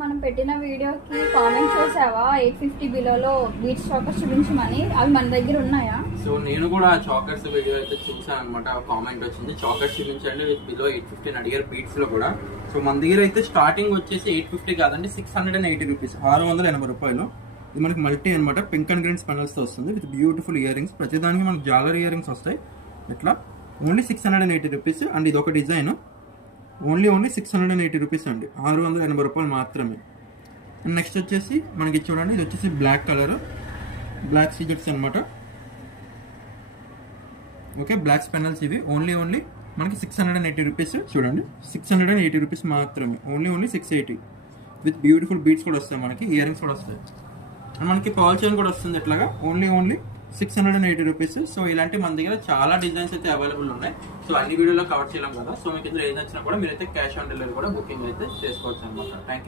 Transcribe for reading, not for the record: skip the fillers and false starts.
మనం పెట్టిన వీడియోకి కామెంట్ చేసావా 850 బిలోలో బీట్స్ చాకర్స్ చూపించమని? అవి మన దగ్గర ఉన్నాయా? సో నేను కూడా చాకర్స్ వీడియో అయితే చూసాను అనమాట. కామెంట్ వచ్చింది చాకర్స్ చూపించండి విత్ బిలో 850 అడిగారు బీట్స్ లో కూడా. సో మన దగ్గర అయితే స్టార్టింగ్ వచ్చేసి 850 కాదండి, 680 రూపీస్, 680 రూపాయలు. ఇది మనకి మల్టీ అనమాట, పింక్ అండ్ గ్రీన్ స్పెనల్స్ తో వస్తుంది విత్ బ్యూటిఫుల్ ఇయర్ రింగ్స్. ప్రతిదానికి మనకి జాగర్ ఇయర్ రింగ్స్ వస్తాయి ఇట్లా. ఓన్లీ 680 రూపీస్ అండ్ ఇది ఒక డిజైన్. ఓన్లీ 680 రూపీస్ అండి, 680 రూపాయలు మాత్రమే. అండ్ నెక్స్ట్ వచ్చేసి మనకి చూడండి, ఇది వచ్చేసి బ్లాక్ కలర్, బ్లాక్ సీజెట్స్ అనమాట. ఓకే, బ్లాక్ స్పెనల్స్ ఇవి. ఓన్లీ మనకి 680 రూపీస్. చూడండి 680 రూపీస్ మాత్రమే, ఓన్లీ 680 విత్ బ్యూటిఫుల్ బీట్స్ కూడా వస్తాయి, మనకి ఇయర్ రింగ్స్ కూడా వస్తాయి. అండ్ మనకి పాల్ చైన్ కూడా వస్తుంది ఇట్లాగా. Only 680 rupees. సో ఇలాంటి మన దగ్గర చాలా డిజైన్స్ అయితే అవైలబుల్ ఉన్నాయి. సో అన్ని వీడియోలో కవర్ చేయలేం కదా. సో మీకు ఇందులో ఏది నచ్చినా కూడా మీరైతే క్యాష్ ఆన్ డెలివరీ కూడా బుకింగ్ అయితే చేసుకోవచ్చు అనమాట. Thank you.